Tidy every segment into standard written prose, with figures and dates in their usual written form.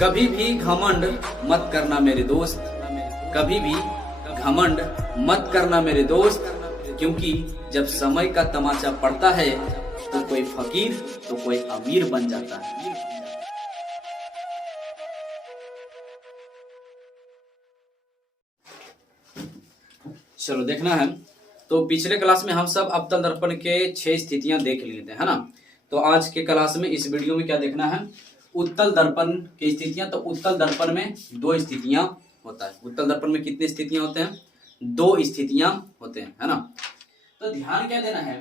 कभी भी घमंड मत करना मेरे दोस्त, कभी भी घमंड मत करना मेरे दोस्त, क्योंकि जब समय का तमाचा पड़ता है तो कोई फकीर तो कोई अमीर बन जाता है। चलो देखना है। तो पिछले क्लास में हम सब अवतल दर्पण के 6 स्थितियां देख लिए थे, है ना। तो आज के क्लास में इस वीडियो में क्या देखना है, उत्तल दर्पण की स्थितियां। तो उत्तल दर्पण में 2 स्थितियां होता है। उत्तल दर्पण में कितनी स्थितियां होते हैं? 2 स्थितियां होते हैं, है ना। तो ध्यान क्या देना है,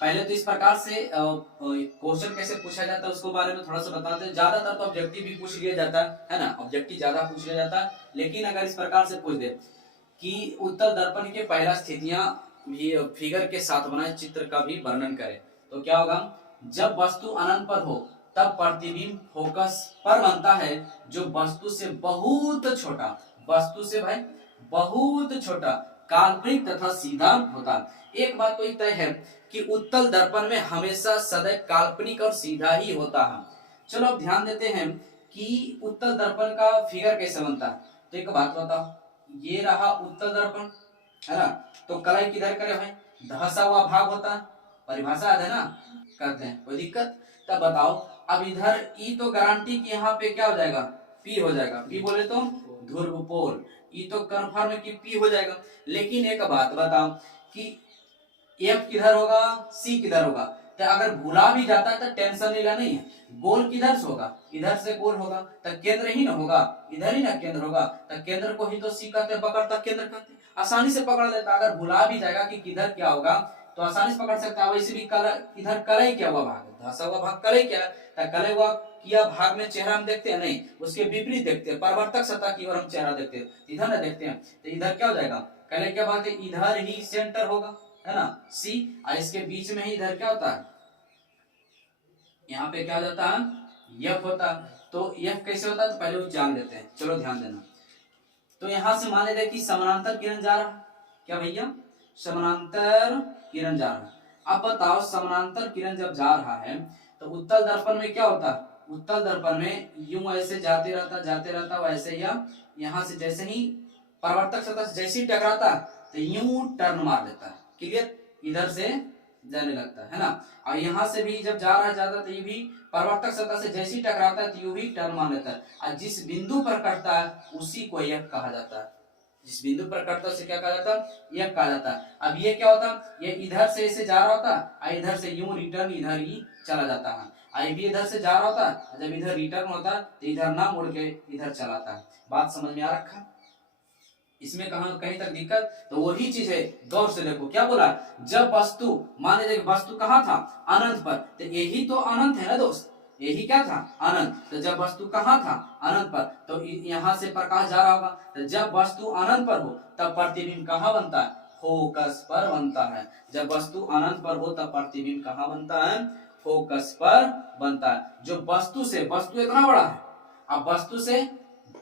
पहले तो इस प्रकार से क्वेश्चन कैसे पूछा जाता है उसको बारे में थोड़ा सा बताते हैं। ज्यादातर तो ऑब्जेक्टिव भी पूछ लिया जाता है ना, ऑब्जेक्टिव ज्यादा पूछ लिया जाता है। लेकिन अगर इस प्रकार से पूछ दे कि उत्तल दर्पण के पहला स्थितियां भी फिगर के साथ बनाए चित्र का भी वर्णन करें, तो क्या होगा? जब वस्तु अनंत पर हो तब प्रतिबिंब फोकस पर बनता है, जो वस्तु से बहुत छोटा, वस्तु से भाई बहुत छोटा, काल्पनिक तथा सीधा होता है। एक बात तो तय है कि उत्तल दर्पण में हमेशा सदैव काल्पनिक और सीधा ही होता है। चलो अब ध्यान देते हैं कि उत्तल दर्पण का फिगर कैसे बनता है। तो एक बात बताओ, ये रहा उत्तल दर्पण, है ना। तो कलाई किधर करे भाई? धंसा हुआ भाग होता है, परिभाषा है ना, करते हैं, कोई दिक्कत? तब बताओ, अब इधर ई तो गारंटी कि यहाँ पे क्या हो जाएगा? पी हो जाएगा। पी बोले तो ध्रुव पोल, ई तो कंफर्म है कि पी हो जाएगा। लेकिन एक बात बताओ कि एफ किधर होगा, सी किधर होगा? तो अगर भूला भी जाता है तो टेंशन लेना नहीं है। गोल किधर से होगा? इधर से गोल होगा, तो केंद्र ही ना होगा, इधर ही ना केंद्र होगा। तो केंद्र को ही तो सी कहते हैं, पकड़ता केंद्र कहते हैं, आसानी से पकड़ लेता। अगर भुला भी जाएगा कि किधर क्या होगा तो आसानी से पकड़ सकता है। वैसे भी इधर कलई क्या हुआ भाग, धंसा हुआ भाग कलई क्या है? तो कलई हुआ किया भाग में चेहरा हम देखते हैं नहीं, उसके विपरीत देखते हैं, परिवर्तक सतह की ओर हम चेहरा देखते हैं, इधर ना देखते हैं। तो इधर क्या हो जाएगा? कलई क्या बात है, इधर ही सेंटर होगा, है ना, सी। और इसके बीच में ही इधर क्या होता है, यहाँ पे क्या हो जाता है? यफ होता है। तो यफ कैसे होता है तो पहले वो जान लेते हैं। चलो ध्यान देना। तो यहां से मान लेते हैं कि समानांतर किरण जा रहा, क्या भैया? समानांतर किरण जा रहा। अब बताओ, समानांतर किरण जब जा रहा है तो उत्तल दर्पण में क्या होता है? उत्तल दर्पण में यूं ऐसे जाते रहता वैसे, या यहां से जैसे ही परावर्तक सतह से जैसे ही टकराता तो यूं टर्न मार लेता है, क्लियर, इधर से जाने लगता है ना। और यहाँ से भी जब जा रहा है ज्यादा तो ये भी परावर्तक सतह से जैसे ही टकराता है तो यू भी टर्न मान लेता है। और जिस बिंदु पर कटता है उसी को यह कहा जाता है। जिस बिंदु पर कटता है उसे क्या कहा जाता है? यह कहा जाता है। अब ये क्या होता है, ये इधर से ऐसे जा रहा होता है, इधर से यूं रिटर्न इधर ही चला जाता है। आई भी इधर से जा रहा होता है, जब इधर रिटर्न होता है तो इधर ना मुड़ के इधर चलाता है। बात समझ में आ रखा? इसमें कहां कहीं तक दिक्कत? तो वही चीज है, गौर से देखो क्या बोला। जब वस्तु, मान लीजिए वस्तु कहां था? अनंत पर, तो यही तो अनंत है ना दोस्त, यही क्या था? अनंत। तो जब वस्तु कहां था? अनंत पर, तो यहां से प्रकाश जा रहा होगा। तो जब वस्तु अनंत पर हो तब प्रतिबिंब कहां बनता है? फोकस पर बनता है। जब वस्तु अनंत पर हो तब प्रतिबिंब कहां बनता है? फोकस पर बनता है। जो वस्तु से, वस्तु इतना बड़ा है, अब वस्तु से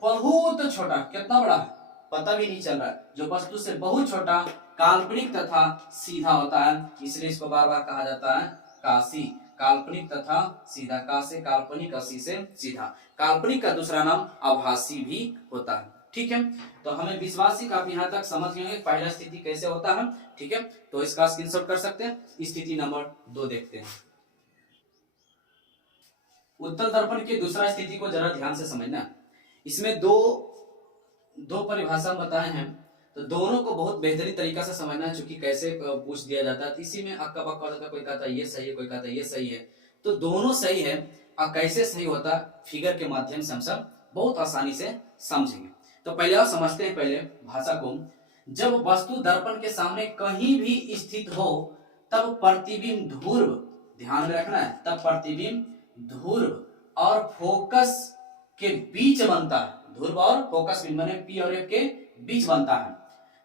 बहुत छोटा, कितना बड़ा है पता भी नहीं चल रहा है, जो वस्तु से बहुत छोटा, काल्पनिक तथा सीधा होता है, इसलिए इसको बार बार कहा जाता है काशी। काल्पनिक तथा सीधा, का से काल्पनिक, असी से सीधा। काल्पनिक का दूसरा नाम आभासी भी होता है, ठीक है। तो हमें विश्वास ही आप यहाँ तक समझ गए पहला स्थिति कैसे होता है, ठीक है। तो इसका स्क्रीनशॉट कर सकते हैं। स्थिति नंबर 2 देखते हैं। उत्तल दर्पण की दूसरा स्थिति को जरा ध्यान से समझना। इसमें दो परिभाषा बताए हैं, तो दोनों को बहुत बेहतरीन तरीका से समझना है, चूंकि कैसे पूछ दिया जाता है। इसी में अक्का बक्का होता है, कोई कहता है ये सही है, कोई कहता है ये सही है। तो दोनों सही है, और कैसे सही होता फिगर के माध्यम से हम सब बहुत आसानी से समझेंगे। तो पहले आप समझते हैं पहले भाषा को। जब वस्तु दर्पण के सामने कहीं भी स्थित हो तब प्रतिबिंब ध्रुव, ध्यान में रखना है, तब प्रतिबिंब ध्रुव और फोकस के बीच बनता है। ध्रुव और फोकस बिंदु माने पी और एफ के बीच बनता है,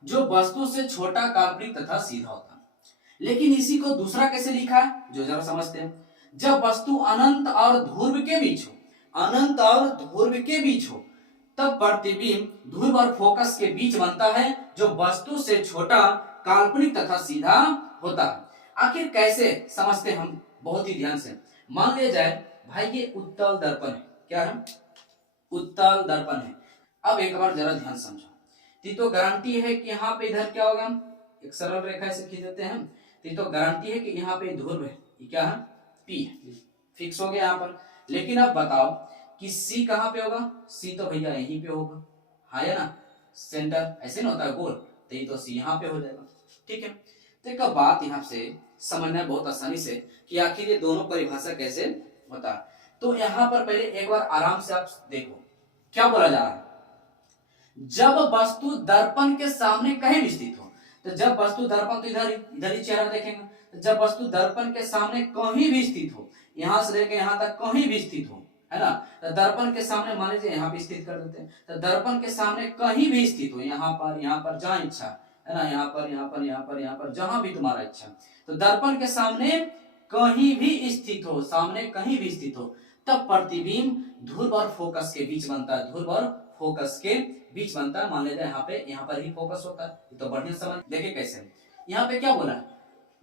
जो वस्तु से छोटा, काल्पनिक तथा सीधा होता है। लेकिन इसी को दूसरा कैसे लिखा है, जो जरा समझते हैं। जब वस्तु अनंत और ध्रुव के बीच हो, अनंत और ध्रुव के बीच हो तब प्रतिबिंब ध्रुव और फोकस के बीच बनता है, जो वस्तु से छोटा, काल्पनिक तथा सीधा होता है। आखिर कैसे समझते हम, बहुत ही ध्यान से मान लिया जाए भाई, ये उत्तल दर्पण है, क्या है? उत्तल दर्पण है। अब एक बार जरा ध्यान समझो, तो गारंटी है कि यहाँ पे इधर क्या होगा, एक सरल रेखा से खींच देते हैं। तो गारंटी है कि यहाँ पे ध्रुव है, ये क्या है, पी है, फिक्स हो गया यहाँ पर। लेकिन अब बताओ कि सी कहाँ पे होगा, सी तो भैया यहीं पे होगा, हाँ है ना, सेंटर ऐसे ना होता है गोल, तो ये तो सी यहाँ पे हो जाएगा। ठीक है, तो एक बात यहाँ से समझना है बहुत आसानी से कि आखिर ये दोनों परिभाषा कैसे होता है। तो यहाँ पर पहले एक बार आराम से आप देखो क्या बोला जा रहा है, जब वस्तु दर्पण के सामने कहीं भी स्थित हो, तो जब वस्तु दर्पण तो इधर ही चेहरा देखेंगे, तो जब वस्तु दर्पण के सामने कहीं भी स्थित हो, यहां से लेकर यहां तक कहीं भी स्थित हो, है ना, तो दर्पण के सामने मान लीजिए यहाँ पे स्थित कर देते हैं, तो दर्पण के सामने कहीं भी स्थित हो, यहाँ पर जहां इच्छा है ना, यहाँ पर जहां भी तुम्हारा इच्छा, तो दर्पण के सामने कहीं भी स्थित हो, सामने कहीं भी स्थित हो, तब प्रतिबिंब ध्रुव और फोकस के बीच बनता है, ध्रुव और फोकस के बीच बनता है। मान लीजिए यहाँ पर ही फोकस होता है, तो बढ़िया समझ देखिए कैसे। यहाँ पे क्या बोला,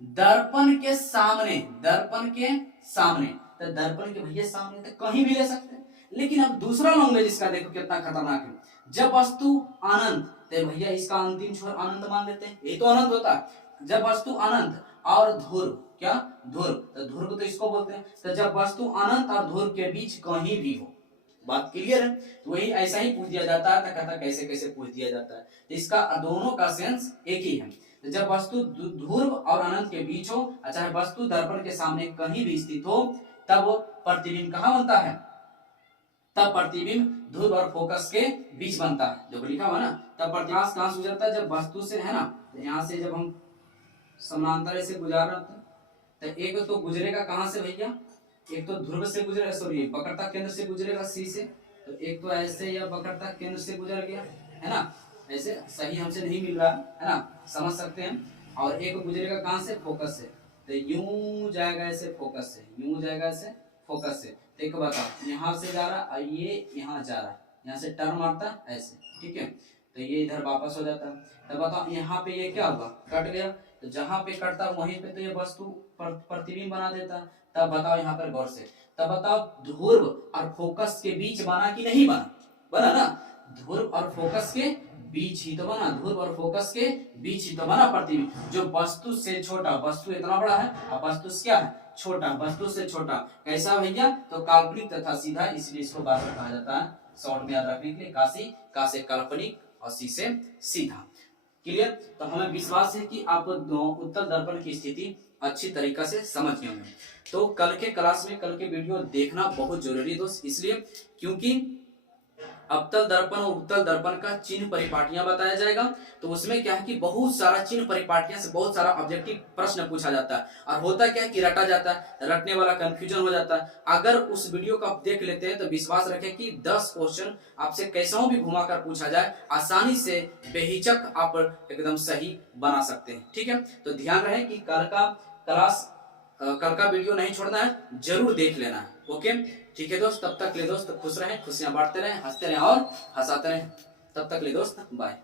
दर्पण के सामने, दर्पण के सामने, तो दर्पण के भैया सामने तो कहीं भी ले सकते हैं। लेकिन अब दूसरा लैंग्वेज इसका देखो कितना खतरनाक है, जब वस्तु अनंत, तो भैया इसका अंतिम छोर अनंत मान लेते हैं, ये तो अनंत होता है। जब वस्तु अनंत और ध्रुव, क्या ध्रुव, तो ध्रुव तो इसको बोलते हैं, तो जब वस्तु अनंत और ध्रुव के बीच कहीं भी हो, बात क्लियर है। तो वही ऐसा ही पूछ दिया जाता है, तो कहता कैसे कैसे पूछ दिया जाता है, तो इसका दोनों का सेंस एक ही है। तो जब वस्तु ध्रुव और अनंत के बीच हो, चाहे वस्तु दर्पण के सामने कहीं भी स्थित हो, तब प्रतिबिंब कहाँ बनता है, तब प्रतिबिंब ध्रुव और फोकस के बीच बनता है, जो लिखा हुआ ना, तब प्रकाश कहाँ से गुजरता है, जब वस्तु से, है ना, तो यहाँ से जब हम समानांतर से गुजार रहे हैं, तो एक तो गुजरेगा कहाँ से भैया, एक तो ध्रुव से गुजरेगा, सॉरी वक्रता केंद्र से गुजरेगा सी से, तो एक तो ऐसे या वक्रता केंद्र से गुजर गया, है ना, ऐसे सही हमसे नहीं मिल रहा है ना, समझ सकते हैं। और एक गुजरेगा कहाँ से, फोकस से, तो यूं जाएगा ऐसे फोकस से, यूं जाएगा ऐसे फोकस से। तो एक बताओ यहाँ से जा रहा है, ये यहाँ जा रहा है, यहाँ से टर्न मारता है ऐसे, ठीक है, तो ये इधर वापस हो जाता है। तो बताओ यहाँ पे ये क्या हुआ, कट गया, तो जहां पे कटता वहीं पे तो ये वस्तु प्रतिबिंब बना देता। तब बताओ यहाँ पर गौर से, तब बताओ ध्रुव और फोकस के बीच बना कि नहीं बना, बना ना, ध्रुव और फोकस के बीच ही तो बना, ध्रुव और फोकस के बीच ही तो बना प्रतिबिंब। जो वस्तु से छोटा, वस्तु इतना बड़ा है और वस्तु क्या है, छोटा, वस्तु से छोटा, कैसा भैया, तो काल्पनिक तथा सीधा, इसलिए इसको बार बार कहा जाता है, शॉर्ट में याद रखने के लिए, का से काल्पनिक और सी से सीधा। क्लियर। तो हमें विश्वास है कि आप उत्तल दर्पण की स्थिति अच्छी तरीका से समझ गए होंगे। तो कल के क्लास में, कल के वीडियो देखना बहुत जरूरी दोस्त, इसलिए क्योंकि अवतल दर्पण और उत्तल दर्पण का चिन्ह परिपाटियां बताया जाएगा। तो उसमें क्या है कि बहुत सारा चिन्ह परिपाटियां से बहुत सारा ऑब्जेक्टिव प्रश्न पूछा जाता है, और होता क्या है कि रटा जाता है, रटने वाला कंफ्यूजन हो जाता है। अगर उस वीडियो को आप देख लेते हैं तो विश्वास रखें कि 10 क्वेश्चन आपसे कैसा भी घुमाकर पूछा जाए, आसानी से बेहिचक आप एकदम सही बना सकते हैं। ठीक है, तो ध्यान रहे कि कल का वीडियो नहीं छोड़ना है, जरूर देख लेना है। ओके, ठीक है दोस्त, तब तक ले दोस्त खुश रहें, खुशियां बांटते रहें, हंसते रहें और हंसाते रहें। तब तक ले दोस्त, बाय।